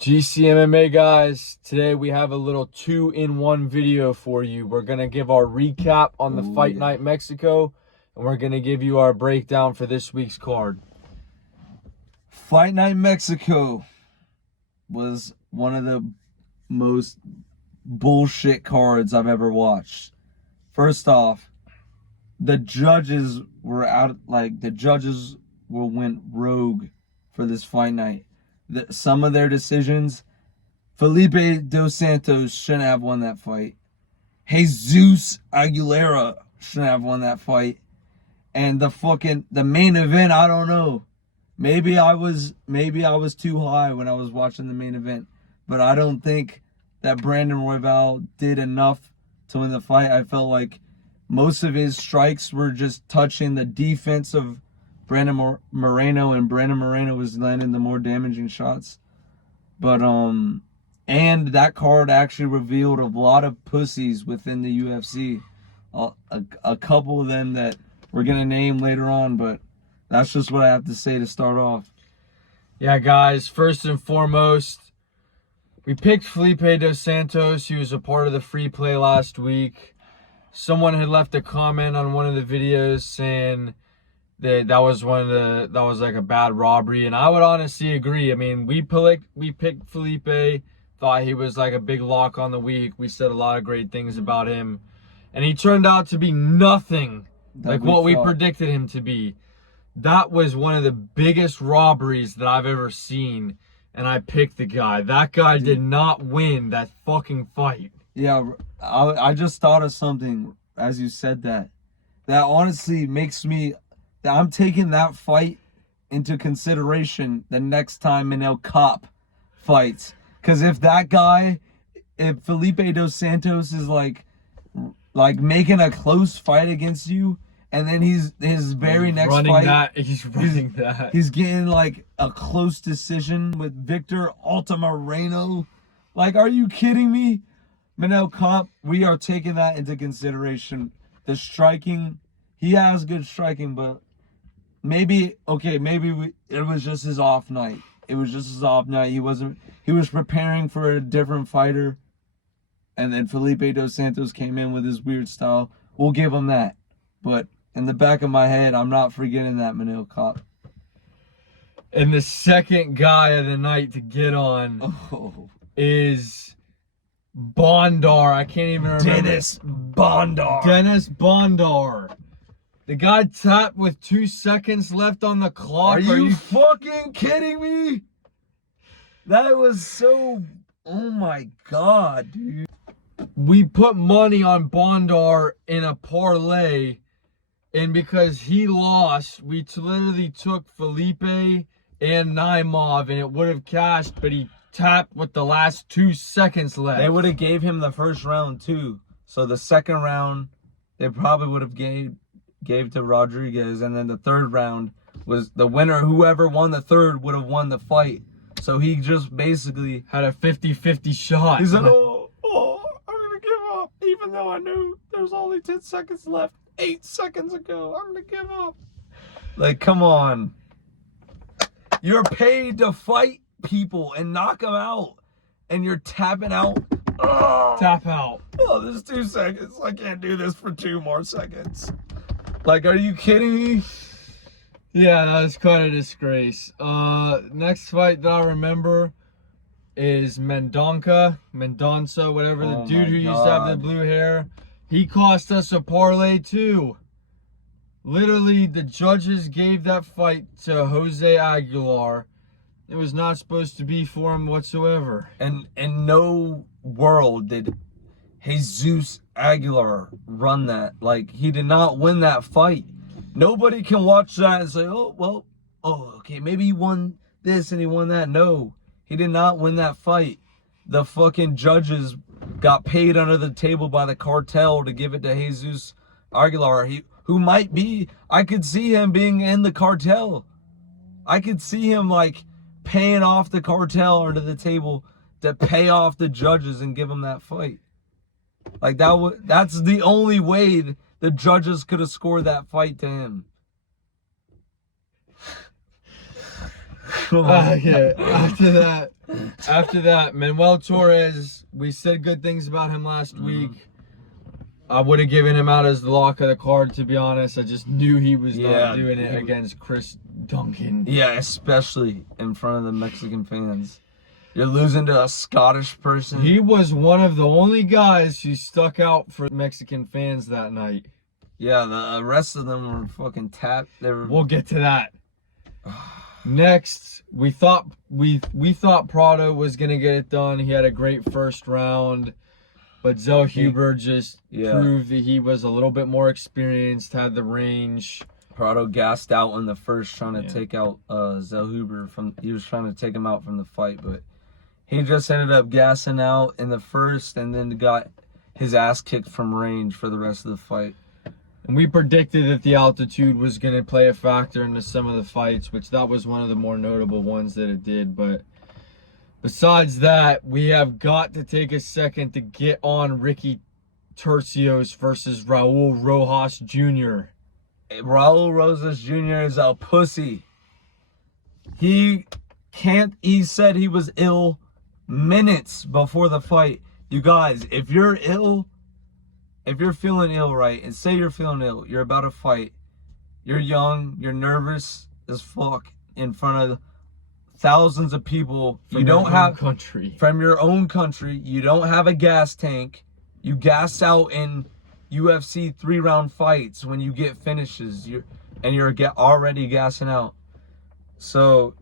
GCMMA guys, today we have a little 2-in-1 video for you. We're going to give our recap on the Fight Night Mexico, and we're going to give you our breakdown for this week's card. Fight Night Mexico was one of the most bullshit cards I've ever watched. First off, the judges were went rogue for this Fight Night. Some of their decisions, Felipe Dos Santos shouldn't have won that fight. Jesus Aguilera shouldn't have won that fight. And the main event, I don't know. Maybe I was too high when I was watching the main event, but I don't think that Brandon Royval did enough to win the fight. I felt like most of his strikes were just touching the defense of Brandon Moreno, and Brandon Moreno was landing the more damaging shots. But and that card actually revealed a lot of pussies within the UFC. A couple of them that we're gonna name later on, but that's just what I have to say to start off. Yeah, guys, first and foremost, we picked Felipe Dos Santos. He was a part of the free play last week. Someone had left a comment on one of the videos saying that was like a bad robbery, and I would honestly agree. I mean, we picked Felipe, thought he was like a big lock on the week. We said a lot of great things about him, and he turned out to be nothing like what we predicted him to be. That was one of the biggest robberies that I've ever seen, and I picked the guy. That guy did not win that fucking fight. Yeah, I just thought of something as you said that. That honestly makes me... I'm taking that fight into consideration the next time Manel Cop fights. Because if Felipe Dos Santos is like making a close fight against you, and then his very next fight, he's getting like a close decision with Victor Altamirano. Like, are you kidding me? Manel Cop, we are taking that into consideration. The striking, he has good striking, but maybe it was just his off night. He was preparing for a different fighter, and then Felipe Dos Santos came in with his weird style. We'll give him that. But in the back of my head, I'm not forgetting that Manel Cop. And the second guy of the night to get on is Bondar. I can't even remember. Dennis Bondar. The guy tapped with 2 seconds left on the clock. Are you fucking kidding me? That was so... Oh my God, dude. We put money on Bondar in a parlay, and because he lost, we literally took Felipe and Naimov, and it would have cashed, but he tapped with the last 2 seconds left. They would have gave him the first round too. So the second round, they probably would have gave to Rodriguez, and then the third round was the winner. Whoever won the third would have won the fight. So he just basically had a 50-50 shot. He said, I'm gonna give up, even though I knew there's only 10 seconds left 8 seconds ago. I'm gonna give up. Like, come on. You're paid to fight people and knock them out, and you're tapping out. Tap out. Oh, there's 2 seconds. I can't do this for 2 more seconds. Like, are you kidding me? Yeah, that was quite a disgrace. Next fight that I remember is Mendonça, whatever, the dude who used to have the blue hair. He cost us a parlay too. Literally, the judges gave that fight to Jose Aguilar. It was not supposed to be for him whatsoever. And in no world did Jesus Aguilar run that. Like, he did not win that fight. Nobody can watch that and say, okay, maybe he won this and he won that. No, he did not win that fight. The fucking judges got paid under the table by the cartel to give it to Jesus Aguilar. Who might be, I could see him being in the cartel. I could see him like paying off the cartel under the table to pay off the judges and give him that fight. Like, that's the only way the judges could have scored that fight to him. Yeah. After that, Manuel Torres. We said good things about him last week. I would have given him out as the lock of the card, to be honest. I just knew he was not doing it against Chris Duncan. Yeah, especially in front of the Mexican fans. You're losing to a Scottish person. He was one of the only guys who stuck out for Mexican fans that night. Yeah, the rest of them were fucking tapped. We'll get to that. Next, we thought Prado was gonna get it done. He had a great first round, but Huber just proved that he was a little bit more experienced, had the range. Prado gassed out in the first, trying to take out Huber from. He was trying to take him out from the fight, but he just ended up gassing out in the first, and then got his ass kicked from range for the rest of the fight. And we predicted that the altitude was going to play a factor into some of the fights, which that was one of the more notable ones that it did. But besides that, we have got to take a second to get on Ricky Turcios versus Raul Rojas Jr. Raul Rosas Jr. is a pussy. He said he was ill minutes before the fight. You guys, if you're ill, if you're feeling ill, right, and say you're feeling ill, you're about to fight, you're young, you're nervous as fuck in front of thousands of people. From your own country. From your own country. You don't have a gas tank. You gas out in UFC 3-round fights when you get finishes. You're already gassing out. So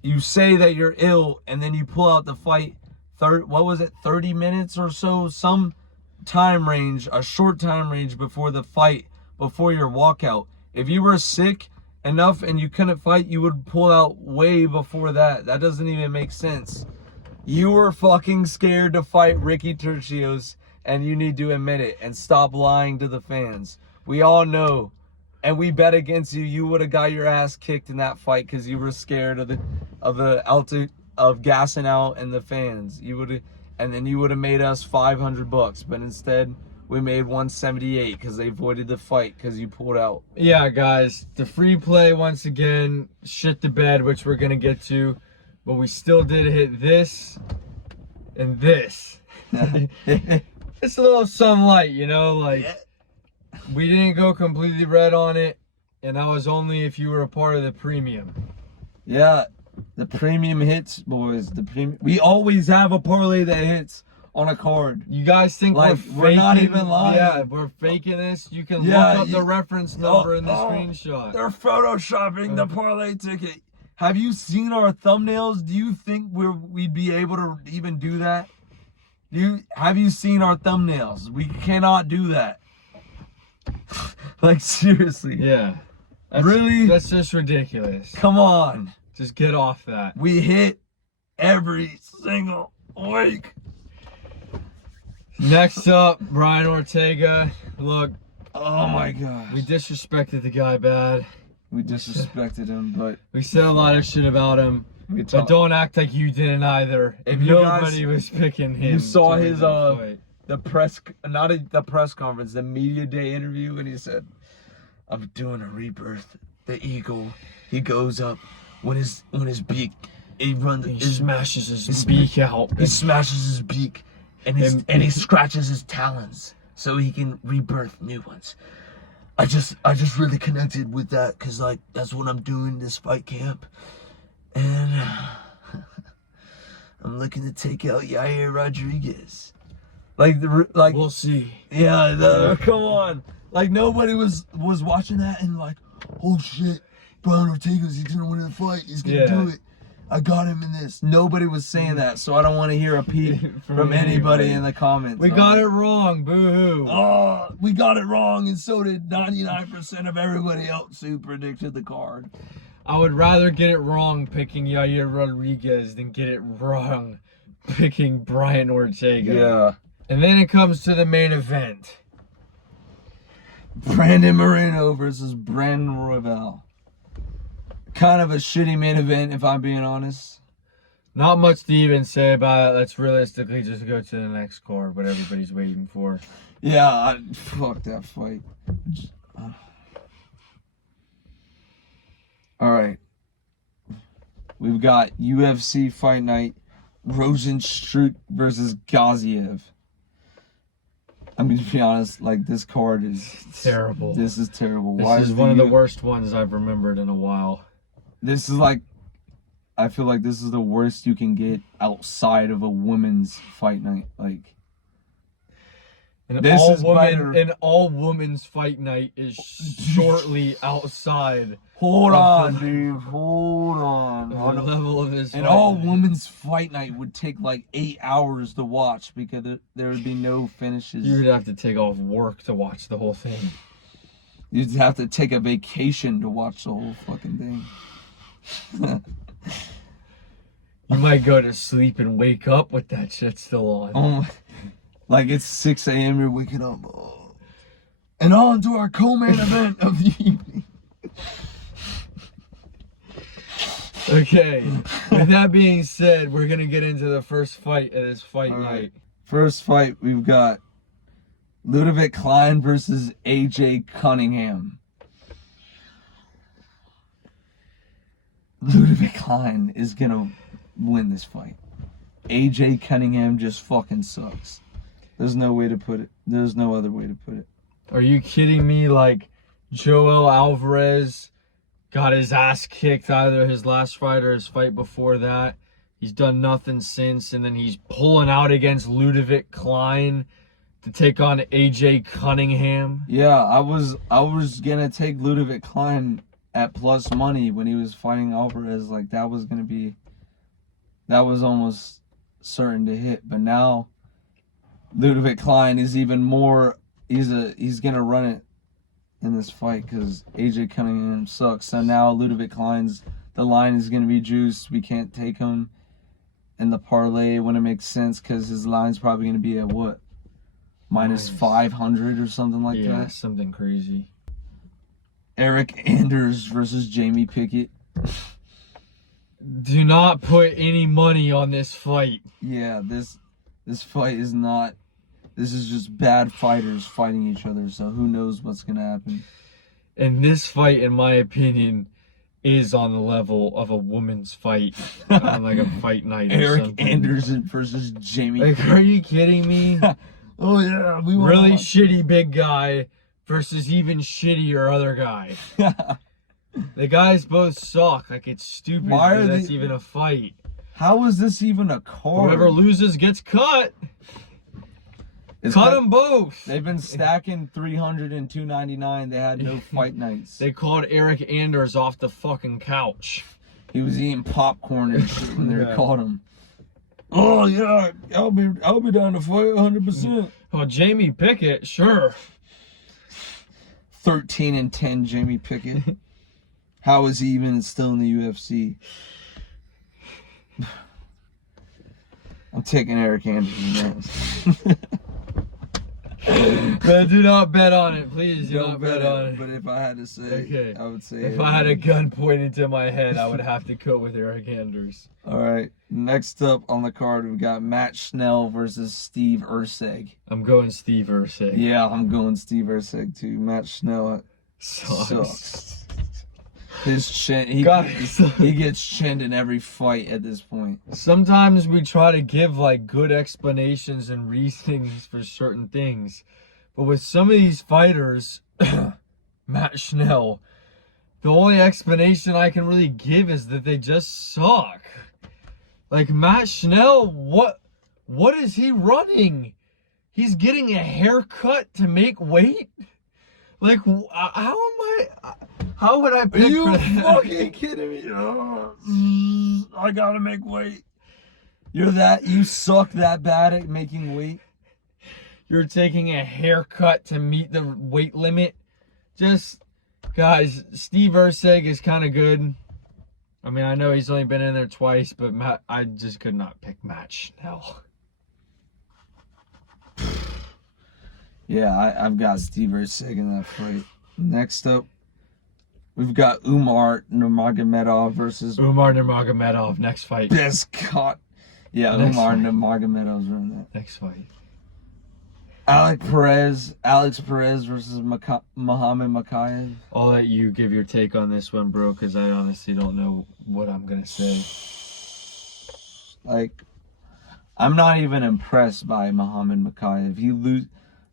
you say that you're ill, and then you pull out the fight. 30 minutes or so, some time range, a short time range before the fight, before your walkout. If you were sick enough and you couldn't fight, you would pull out way before that. That doesn't even make sense. You were fucking scared to fight Ricky Turcios, and you need to admit it and stop lying to the fans. We all know, and we bet against you. You would have got your ass kicked in that fight because you were scared of the altitude of gassing out and the fans. And then you would have made us $500, but instead we made 178 because they avoided the fight because you pulled out. Yeah, guys, the free play once again shit the bed, which we're gonna get to, but we still did hit this and this. It's a little sunlight, you know, like we didn't go completely red on it, and that was only if you were a part of the premium. Yeah. The premium hits, boys. We always have a parlay that hits on a card. You guys think we're not even lying? Yeah, we're faking this. You can look up the reference number in the screenshot. They're photoshopping the parlay ticket. Have you seen our thumbnails? Do you think we'd be able to even do that? Have you seen our thumbnails? We cannot do that. Like, seriously. Yeah. Really? That's just ridiculous. Come on. Just get off that. We hit every single week. Next up, Brian Ortega. Look. Oh my gosh. We disrespected the guy bad. We disrespected him, but we said a lot of shit about him. But don't act like you didn't either. If nobody was picking him. You saw his the press conference, the media day interview, and he said, "I'm doing a rebirth. The eagle, he goes up when his beak, he smashes his beak out. He smashes his beak, and he scratches his talons so he can rebirth new ones. I just really connected with that because like that's what I'm doing this fight camp, and I'm looking to take out Yair Rodriguez. Like we'll see. Yeah, come on. Like nobody was watching that and like, oh shit, Brian Ortega's he's gonna win the fight. He's gonna do it. I got him in this. Nobody was saying that, so I don't want to hear a peep from anybody in the comments. We got it wrong. Boo-hoo. Oh, we got it wrong, and so did 99% of everybody else who predicted the card. I would rather get it wrong picking Yair Rodriguez than get it wrong picking Brian Ortega. Yeah. And then it comes to the main event. Brandon Moreno versus Brandon Royval. Kind of a shitty main event, if I'm being honest. Not much to even say about it. Let's realistically just go to the next card, what everybody's waiting for. Yeah, fuck that fight. All right. we've got UFC Fight Night, Rozenstruik versus Gaziev. I'm going to be honest, like, this card is terrible. This is terrible. This is one of the worst ones I've remembered in a while. This is like, I feel like this is the worst you can get outside of a women's fight night. Like, an all women's fight night is shortly outside. Hold on, dude. Hold on. The level of this. An all women's fight night would take like 8 hours to watch because there would be no finishes. You'd have to take off work to watch the whole thing. You'd have to take a vacation to watch the whole fucking thing. You might go to sleep and wake up with that shit still on. Oh, like it's 6 a.m. You're waking up. Oh. And on to our co-main event of the evening. Okay, with that being said, we're going to get into the first fight of this fight night. First fight, we've got Ludovic Klein versus AJ Cunningham. Ludovic Klein is going to win this fight. AJ Cunningham just fucking sucks. There's no way to put it. There's no other way to put it. Are you kidding me? Like, Joel Alvarez got his ass kicked either his last fight or his fight before that. He's done nothing since, and then he's pulling out against Ludovic Klein to take on AJ Cunningham. Yeah, I was gonna take Ludovic Klein at plus money when he was fighting Alvarez. Like, that was almost certain to hit. But now Ludovic Klein is even more. He's gonna run it in this fight because AJ Cunningham sucks. So now Ludovic Klein's, the line is going to be juiced. We can't take him in the parlay when it makes sense because his line's probably going to be at what? Minus 500 or something like that? Yeah, something crazy. Eric Anders versus Jamie Pickett. Do not put any money on this fight. Yeah, this fight is not. This is just bad fighters fighting each other, so who knows what's going to happen. And this fight, in my opinion, is on the level of a woman's fight. On like a fight night or Eric something. Anderson versus Jamie Like, Pickett. are you kidding me? Oh, yeah. Really shitty big guy versus even shittier other guy. The guys both suck. Like, it's stupid that that's even a fight. How is this even a card? Whoever loses gets cut. Cut them both. They've been stacking 300 and 299. They had no fight nights. They called Eric Anders off the fucking couch. He was eating popcorn and shit when they caught him. Oh yeah, I'll be down to fight 100%. Oh, Jamie Pickett, sure. 13 and 10, Jamie Pickett. How is he even still in the UFC? I'm taking Eric Anderson. But do not bet on it, please. Do not bet on it. But if I had to say, okay, I would say. If I had a gun pointed to my head, I would have to go with Eric Anders. All right. Next up on the card, we've got Matt Schnell versus Steve Erceg. I'm going Steve Erceg. Yeah, I'm going Steve Erceg too. Matt Schnell sucks. His chin, he gets chinned in every fight at this point. Sometimes we try to give like good explanations and reasonings for certain things, but with some of these fighters, Matt Schnell, the only explanation I can really give is that they just suck. Like, Matt Schnell, what is he running? He's getting a haircut to make weight? Like, how would I pick? Are you fucking kidding me? I gotta make weight. You suck that bad at making weight? You're taking a haircut to meet the weight limit? Just, guys, Steve Erceg is kind of good. I mean, I know he's only been in there twice, but I just could not pick Matt Schnell. Yeah, I've got Steve Erceg in that fight. Next up, we've got Umar Nurmagomedov versus Umar Nurmagomedov. Next fight. Best caught. Yeah, Umar Nurmagomedov's running that. Next fight. Alex Perez versus Magomed Makayev. I'll let you give your take on this one, bro, because I honestly don't know what I'm gonna say. Like, I'm not even impressed by Magomed Makayev.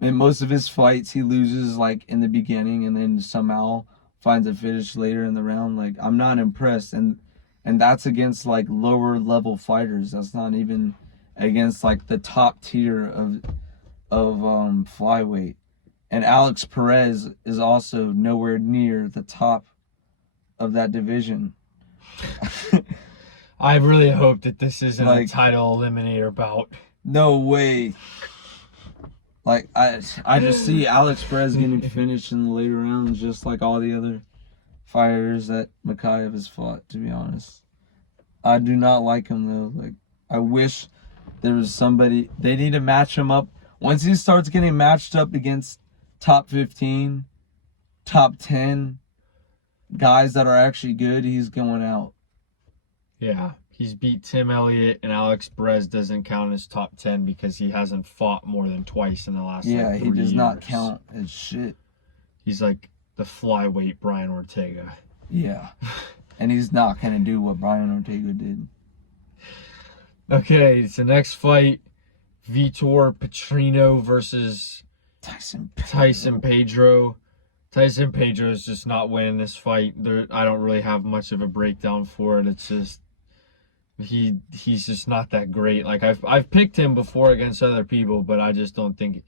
In most of his fights, he loses like in the beginning and then somehow finds a finish later in the round. Like, I'm not impressed, and that's against like lower level fighters. That's not even against like the top tier of flyweight. And Alex Perez is also nowhere near the top of that division. I really hope that this isn't Like, a title eliminator bout. no way. Like, I just see Alex Perez getting finished in the later rounds just like all the other fighters that Makayev has fought, to be honest. I do not like him, though. Like, I wish there was somebody... They need to match him up. Once he starts getting matched up against top 15, top 10 guys that are actually good, he's going out. Yeah, he's beat Tim Elliott, and Alex Perez doesn't count as top 10 because he hasn't fought more than twice in the last Yeah, like, 3 he does years. not count as shit. He's like the flyweight Brian Ortega. Yeah. And he's not going to do what Brian Ortega did. Okay, it's the next fight. Vitor Petrino versus Tyson Pedro. Tyson Pedro is just not winning this fight. I don't really have much of a breakdown for it. It's just he's just not that great. Like I've picked him before against other people, but I just don't think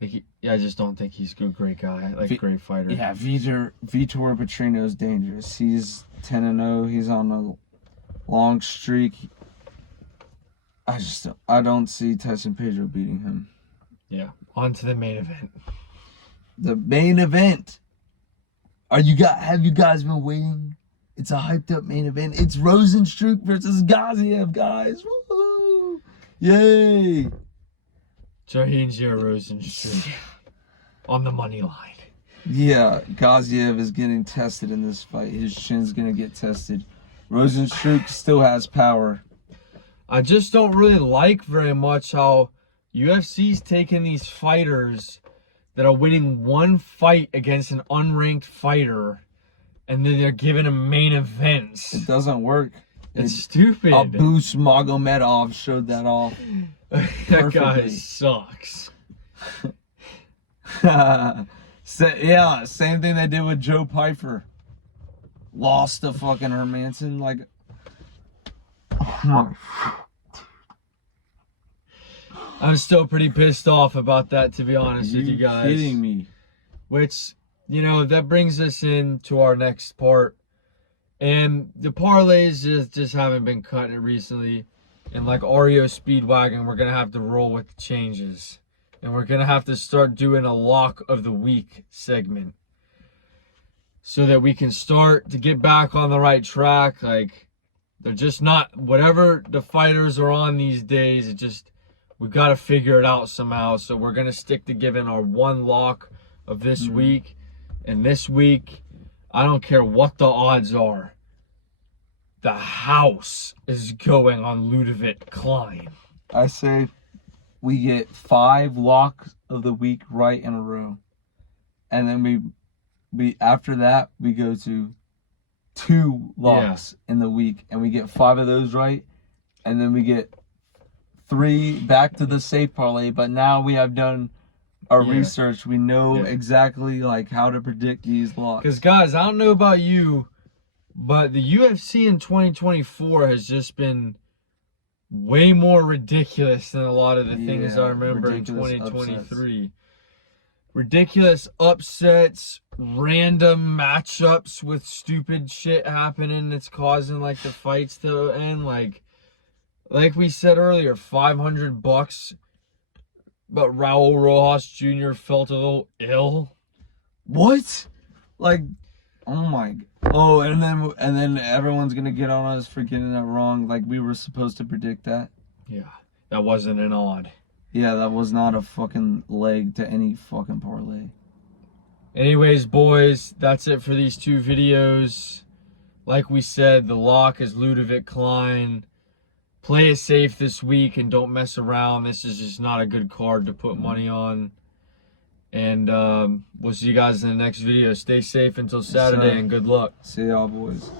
he's a great guy, like a great fighter. Yeah, Vitor Petrino is dangerous. He's 10-0. He's on a long streak. I don't see Tyson Pedro beating him. Yeah, on to the main event. The main event. Have you guys been waiting? It's a hyped up main event. It's Rozenstruik versus Gaziev, guys. Woo! Yay! Jairzinho Rozenstruik on the money line. Yeah, Gaziev is getting tested in this fight. His chin's gonna get tested. Rozenstruik still has power. I just don't really like very much how UFC's taking these fighters that are winning one fight against an unranked fighter, and then they're giving them main events. It doesn't work. It's stupid. Abus Magomedov showed that off. That guy sucks. Yeah, same thing they did with Joe Pyfer. Lost to fucking Hermanson. Like, oh my. I'm still pretty pissed off about that, to be honest with you guys. Kidding me? Which, that brings us into our next part. And the parlays just haven't been cut recently. And like REO Speedwagon, we're going to have to roll with the changes. And we're going to have to start doing a lock of the week segment. So that we can start to get back on the right track. Like, they're just not, whatever the fighters are on these days, we've got to figure it out somehow. So we're going to stick to giving our one lock of this week. And this week, I don't care what the odds are. The house is going on Ludovic Klein. I say we get 5 locks of the week right in a row. And then we after that, we go to 2 locks in the week. And we get 5 of those right. And then we get 3 back to the safe parlay. But now we have done our research. We know exactly like how to predict these locks. Because guys, I don't know about you, but the UFC in 2024 has just been way more ridiculous than a lot of the things I remember in 2023. Ridiculous upsets, random matchups with stupid shit happening that's causing like the fights to end. Like we said earlier, $500, but Raul Rojas Jr. felt a little ill. What? Like, oh my. Oh, and then everyone's gonna get on us for getting that wrong. Like, we were supposed to predict that. Yeah, that wasn't an odd. Yeah, that was not a fucking leg to any fucking parlay. Anyways, boys, that's it for these 2 videos. Like we said, the lock is Ludovic Klein. Play it safe this week and don't mess around. This is just not a good card to put money on. And we'll see you guys in the next video. Stay safe until Saturday, sir. and good luck. See y'all, boys.